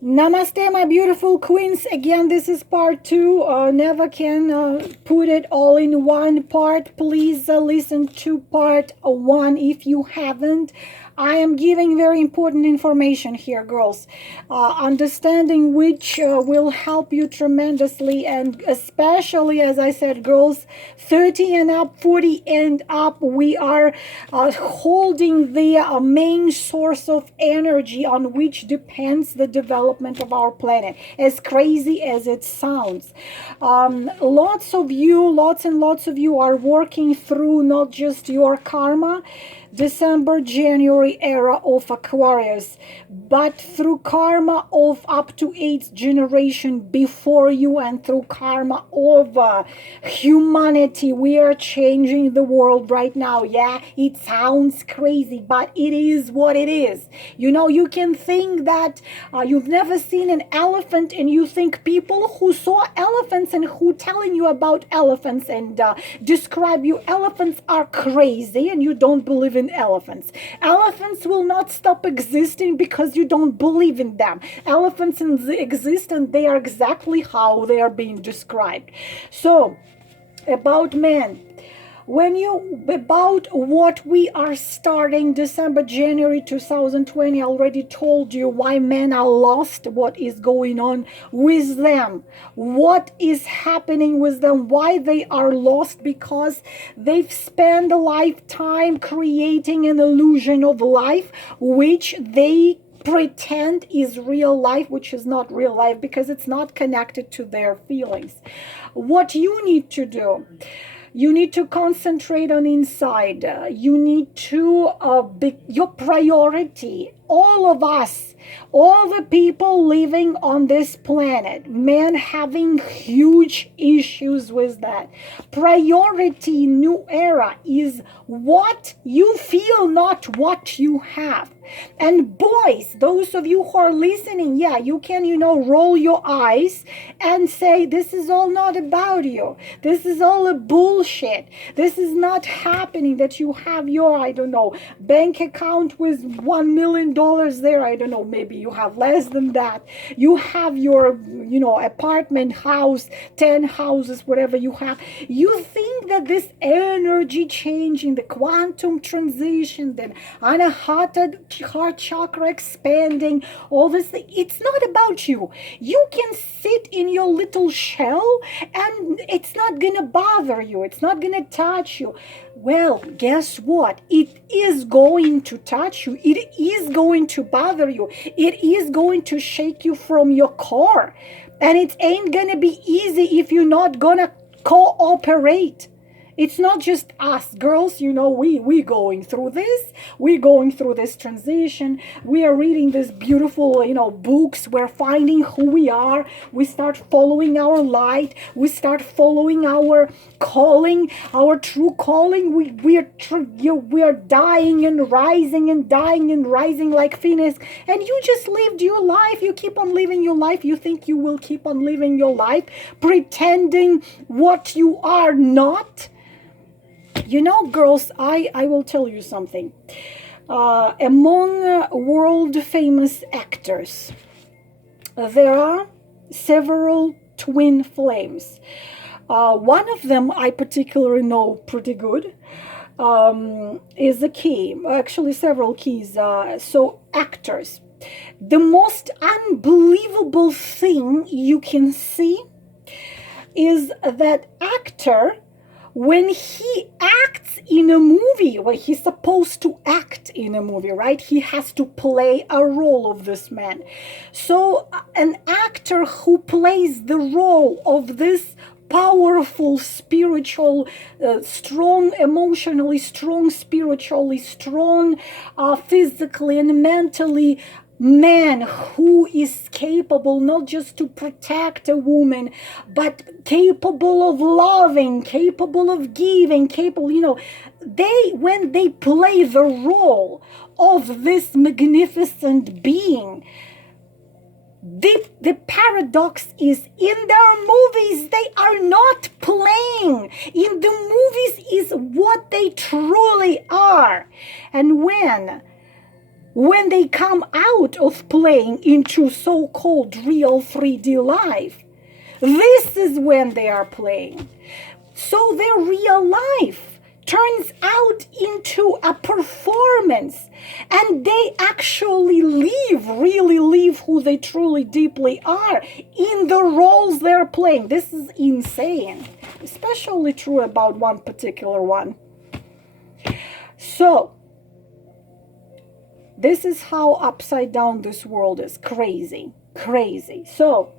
Namaste, my beautiful queens. Again, this is part two. Never can put it all in one part. Please listen to part one if you haven't. I am giving very important information here, girls. Understanding which will help you tremendously, and especially, as I said, girls 30 and up, 40 and up, we are holding the main source of energy on which depends the development of our planet, as crazy as it sounds. Lots of you, lots and lots of you are working through not just your karma, December, January era of Aquarius, but through karma of up to 8th generation before you, and through karma of humanity. We are changing the world right now. Yeah, it sounds crazy, but it is what it is. You know, you can think that you've never seen an elephant, and you think people who saw elephants and who telling you about elephants and describe you elephants are crazy, and you don't believe in elephants. Elephants will not stop existing because you don't believe in them. Elephants exist, and they are exactly how they are being described. So, about men, about what we are starting December, January 2020, I already told you why men are lost, what is going on with them, what is happening with them, why they are lost, because they've spent a lifetime creating an illusion of life which they pretend is real life, which is not real life because it's not connected to their feelings. What you need to do, you need to concentrate on inside. You need to be your priority. All of us, all the people living on this planet, men having huge issues with that. Priority, new era, is what you feel, not what you have. And boys, those of you who are listening, yeah, you can, roll your eyes and say, this is all not about you. This is all a bullshit. This is not happening, that you have your, I don't know, bank account with $1 million there. I don't know, maybe you have less than that. You have your, apartment, house, 10 houses, whatever you have. You think that this energy changing, the quantum transition, then anahata heart chakra expanding, all this thing, it's not about you. You can sit in your little shell and it's not gonna bother you. It's not gonna touch you. Well, guess what? It is going to touch you. It is going to bother you. It is going to shake you from your core. And it ain't gonna be easy if you're not gonna cooperate. It's not just us girls, we going through this. We're going through this transition. We are reading these beautiful, books. We're finding who we are. We start following our light. We start following our calling, our true calling. We are dying and rising and dying and rising like Phoenix. And you just lived your life. You keep on living your life. You think you will keep on living your life, pretending what you are not. Girls, I will tell you something. Among world famous actors, there are several twin flames. One of them I particularly know pretty good, is a key, actually several keys. So actors, the most unbelievable thing you can see is that actor, when he acts in a movie, when he's supposed to act in a movie, right? He has to play a role of this man. So an actor who plays the role of this powerful, spiritual, strong, emotionally strong, spiritually strong, physically and mentally man who is capable not just to protect a woman, but capable of loving, capable of giving, capable, when they play the role of this magnificent being, the paradox is, in their movies they are not playing. In the movies is what they truly are. And when when they come out of playing into so-called real 3D life. This is when they are playing. So their real life turns out into a performance, and they actually really live who they truly deeply are in the roles they're playing. This is insane, especially true about one particular one. So this is how upside down this world is. Crazy. So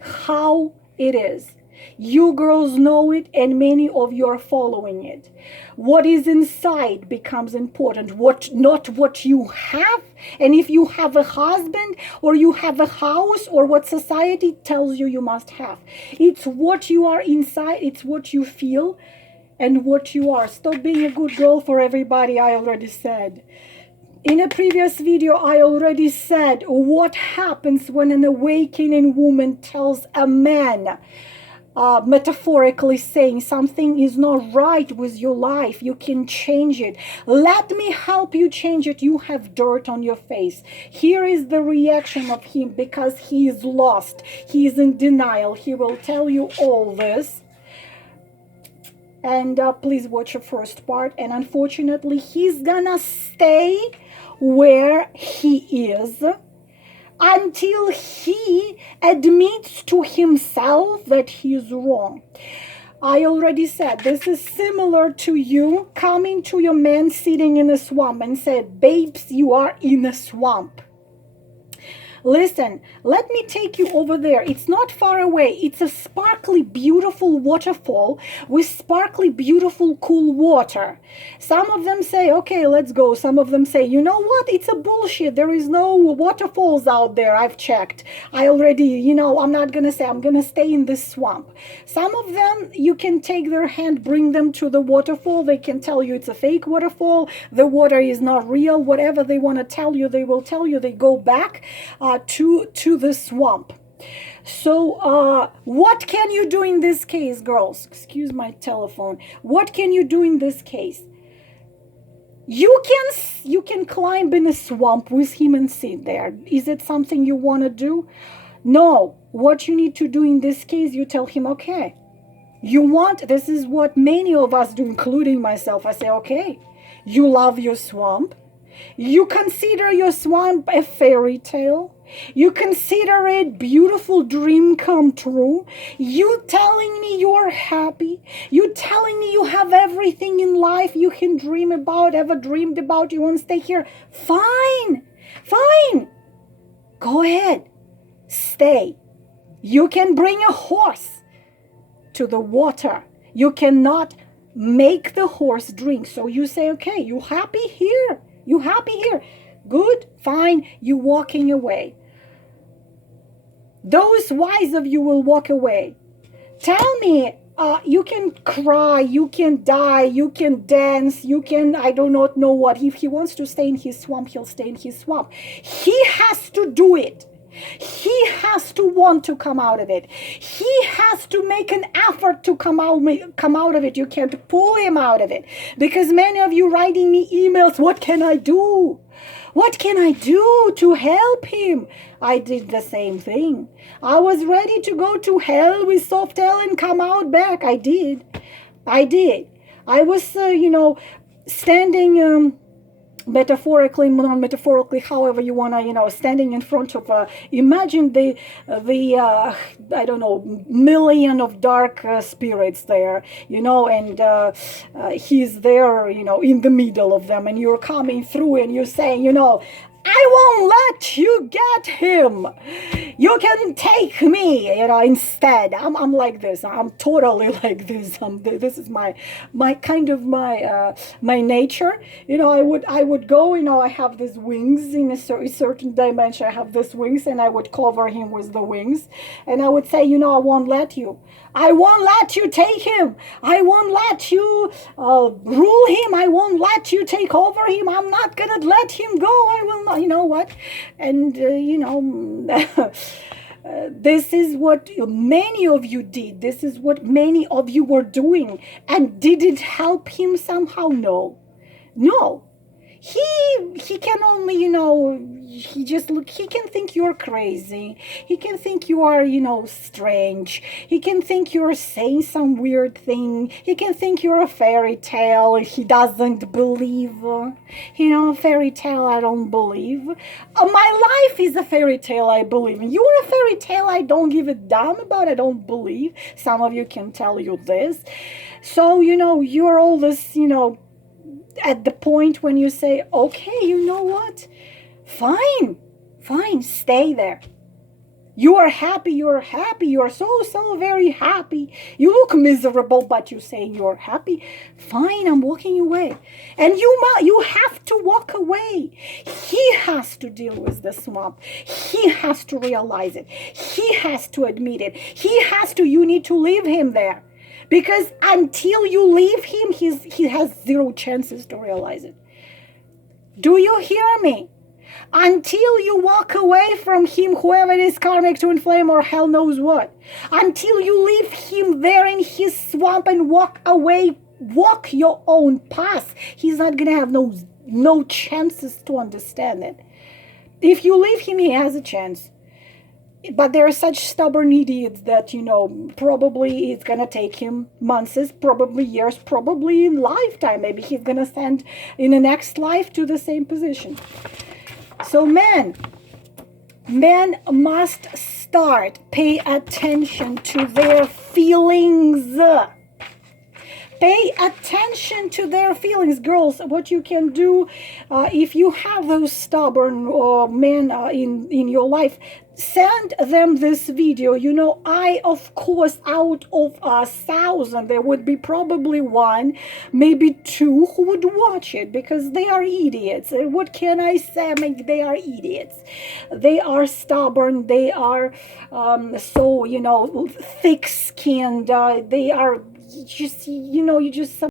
how it is, you girls know it, and many of you are following it. What is inside becomes important, not what you have, and if you have a husband or you have a house or what society tells you must have. It's what you are inside, it's what you feel and what you are. Stop being a good girl for everybody, I already said. In a previous video, I already said what happens when an awakening woman tells a man, metaphorically saying, something is not right with your life, you can change it. Let me help you change it. You have dirt on your face. Here is the reaction of him, because he is lost. He is in denial. He will tell you all this. And please watch the first part. And unfortunately, he's gonna stay where he is until he admits to himself that he is wrong. I already said this is similar to you coming to your man sitting in a swamp and said, babes, you are in a swamp. Listen, let me take you over there. It's not far away. It's a sparkly, beautiful waterfall with sparkly, beautiful, cool water. Some of them say, okay, let's go. Some of them say, you know what? It's a bullshit. There is no waterfalls out there. I've checked. I already, I'm not going to say, I'm going to stay in this swamp. Some of them, you can take their hand, bring them to the waterfall. They can tell you it's a fake waterfall. The water is not real. Whatever they want to tell you, they will tell you. They go back to the swamp. So what can you do in this case, girls? Excuse my telephone. What can you do in this case? You can climb in a swamp with him and sit there. Is it something you want to do? No. What you need to do in this case, you tell him, okay, this is what many of us do, including myself. I say, okay, you love your swamp. You consider your swamp a fairy tale. You consider it beautiful dream come true. You telling me you're happy. You telling me you have everything in life you can dream about, ever dreamed about. You want to stay here. Fine. Go ahead. Stay. You can bring a horse to the water. You cannot make the horse drink. So you say, okay, you happy here? You happy here? Good, fine, you walking away. Those wise of you will walk away. Tell me, you can cry, you can die, you can dance, you can, I do not know what. If he wants to stay in his swamp, he'll stay in his swamp. He has to do it. He has to want to come out of it. He has to make an effort to come out of it. You can't pull him out of it. Because many of you writing me emails, what can I do? What can I do to help him? I did the same thing. I was ready to go to hell with soft hell and come out back. I did. I was, standing... metaphorically, non-metaphorically, however you want to, standing in front of, imagine the I don't know, million of dark spirits there, and he's there, in the middle of them, and you're coming through and you're saying, I won't let you get him. You can take me, instead. I'm like this. I'm totally like this. This is my kind of my nature. I would go, I have these wings in a certain dimension. I have these wings, and I would cover him with the wings. And I would say, I won't let you. I won't let you take him. I won't let you rule him. I won't let you take over him. I'm not going to let him go. I will not. You know what? And, this is what many of you did. This is what many of you were doing. And did it help him somehow? No. he can only, he can think you're crazy. He can think you are, strange. He can think you're saying some weird thing. He can think you're a fairy tale. He doesn't believe. Fairy tale I don't believe. My life is a fairy tale I believe in. You're a fairy tale I don't give a damn about. I don't believe. Some of you can tell you this. So, you're all this, at the point when you say, okay, you know what? Fine, stay there. You are happy, you're so very happy. You look miserable, but you say you're happy. Fine, I'm walking away. And you have to walk away. He has to deal with the swamp. He has to realize it. He has to admit it. You need to leave him there. Because until you leave him, he has zero chances to realize it. Do you hear me? Until you walk away from him, whoever it is, karmic, twin flame, or hell knows what. Until you leave him there in his swamp and walk away, walk your own path. He's not going to have no chances to understand it. If you leave him, he has a chance. But there are such stubborn idiots that, probably it's going to take him months, probably years, probably in lifetime. Maybe he's going to stand in the next life to the same position. So men must pay attention to their feelings. Pay attention to their feelings. Girls, what you can do, if you have those stubborn men in your life, send them this video. I, of course, out of 1,000, there would be probably 1, maybe 2 who would watch it, because they are idiots. What can I say? They are idiots. They are stubborn. They are so, thick-skinned. They are just, you just